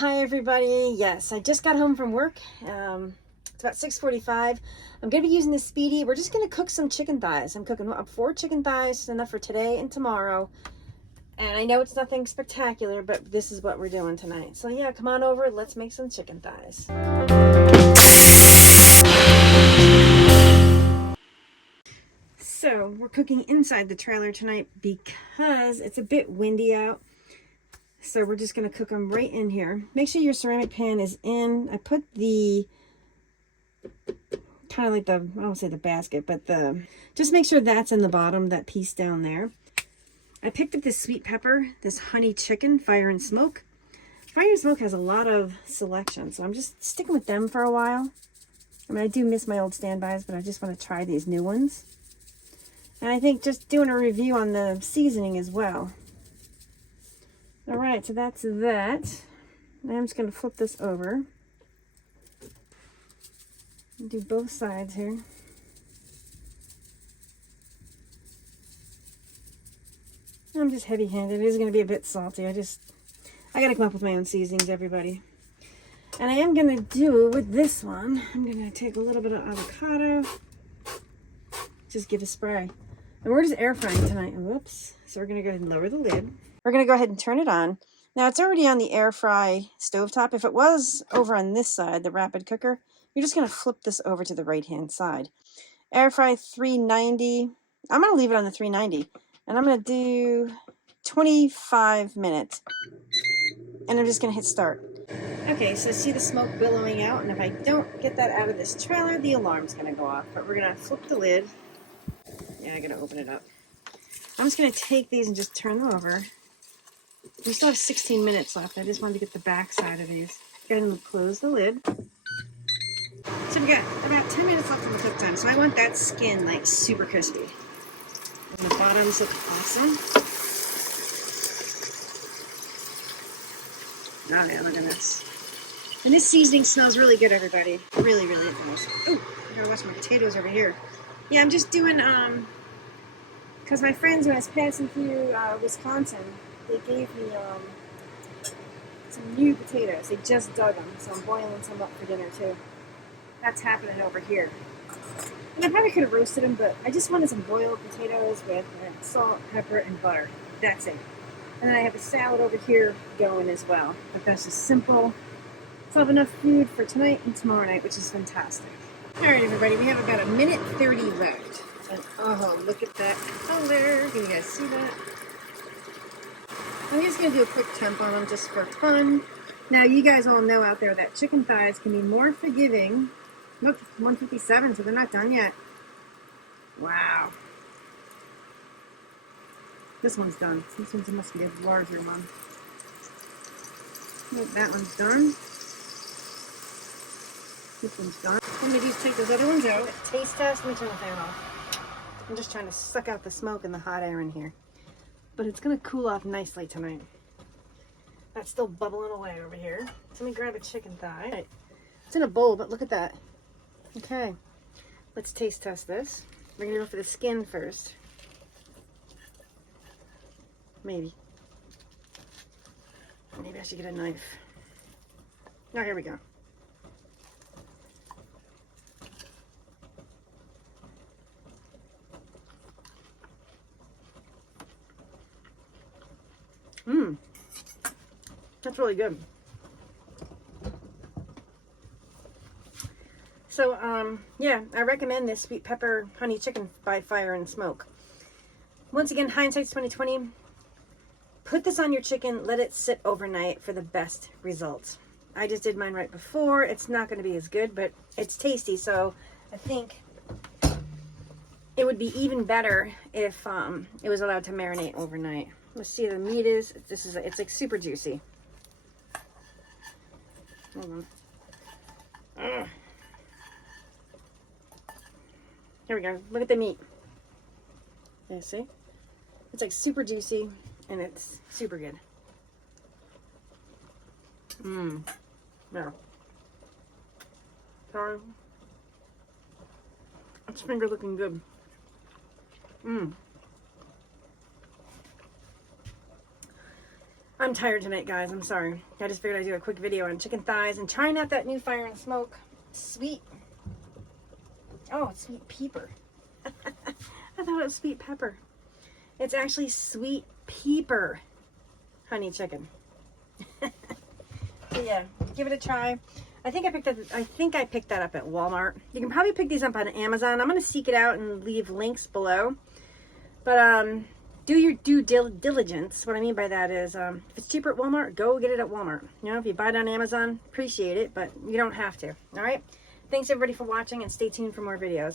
Hi everybody. Yes, I just got home from work. It's about 6:45. I'm going to be using the Speedi. We're just going to cook some chicken thighs. I'm cooking up 4 chicken thighs, enough for today and tomorrow. And I know it's nothing spectacular, but this is what we're doing tonight. So yeah, come on over. Let's make some chicken thighs. So we're cooking inside the trailer tonight because it's a bit windy out. So we're just going to cook them right in here. Make sure your ceramic pan is in. I put the kind of like the, I don't say the basket, but just make sure that's in the bottom, that piece down there. I picked up this sweet pepper, this honey chicken, fire and smoke. Fire and smoke has a lot of selection, so I'm just sticking with them for a while. I mean, I do miss my old standbys, but I just want to try these new ones. And I think just doing a review on the seasoning as well. All right, so that's that. Now I'm just going to flip this over. Do both sides here. I'm just heavy-handed. It is going to be a bit salty. I got to come up with my own seasonings, everybody. And I am going to do with this one, I'm going to take a little bit of avocado. Just give a spray. And we're just air frying tonight. Whoops. So we're going to go ahead and lower the lid. We're going to go ahead and turn it on. Now it's already on the air fry stovetop. If it was over on this side, the rapid cooker, you're just going to flip this over to the right-hand side. Air fry 390. I'm going to leave it on the 390. And I'm going to do 25 minutes. And I'm just going to hit start. Okay, so see the smoke billowing out. And if I don't get that out of this trailer, the alarm's going to go off. But we're going to flip the lid. Yeah, I got to open it up. I'm just going to take these and just turn them over. We still have 16 minutes left. I just wanted to get the back side of these. Go ahead and close the lid. So we got about 10 minutes left in the cook time. So I want that skin like super crispy. And the bottoms look awesome. Oh yeah, look at this. And this seasoning smells really good, everybody. Really, really it does. Oh, I gotta watch my potatoes over here. Yeah, I'm just doing, because my friends who I was passing through Wisconsin, they gave me some new potatoes. They just dug them, so I'm boiling some up for dinner too. That's happening over here. And I probably could have roasted them, but I just wanted some boiled potatoes with salt, pepper, and butter. That's it. And then I have a salad over here going as well. But that's just simple. So I have enough food for tonight and tomorrow night, which is fantastic. All right, everybody, we have about 1:30 left. And oh, look at that color. Can you guys see that? I'm just going to do a quick temp on them just for fun. Now, you guys all know out there that chicken thighs can be more forgiving. Look, 157, so they're not done yet. Wow. This one's done. This one must be a larger one. Nope, that one's done. This one's done. Let me just take those other ones out. Taste test. Let me turn the fan off. I'm just trying to suck out the smoke and the hot air in here. But it's going to cool off nicely tonight. That's still bubbling away over here. So let me grab a chicken thigh. Right. It's in a bowl, but look at that. Okay. Let's taste test this. We're going to go for the skin first. Maybe I should get a knife. Oh, here we go. That's really good. So, yeah, I recommend this sweet pepper honey chicken by Fire and Smoke. Once again, hindsight's 2020. Put this on your chicken, let it sit overnight for the best results. I just did mine right before. It's not going to be as good, but it's tasty, so I think it would be even better if it was allowed to marinate overnight. Let's see, the meat is, it's like super juicy. Hold on. Here we go. Look at the meat. You see? It's like super juicy and it's super good. Yeah. Sorry. It's finger looking good. I'm tired tonight, guys. I'm sorry. I just figured I'd do a quick video on chicken thighs and trying out that new fire and smoke sweet. Oh, it's sweet pepper. I thought it was sweet pepper. It's actually sweet pepper honey chicken. So yeah, give it a try. I think I picked that up at Walmart. You can probably pick these up on Amazon. I'm gonna seek it out and leave links below. But do your due diligence. What I mean by that is, if it's cheaper at Walmart, go get it at Walmart. You know, if you buy it on Amazon, appreciate it, but you don't have to. All right. Thanks everybody for watching, and stay tuned for more videos.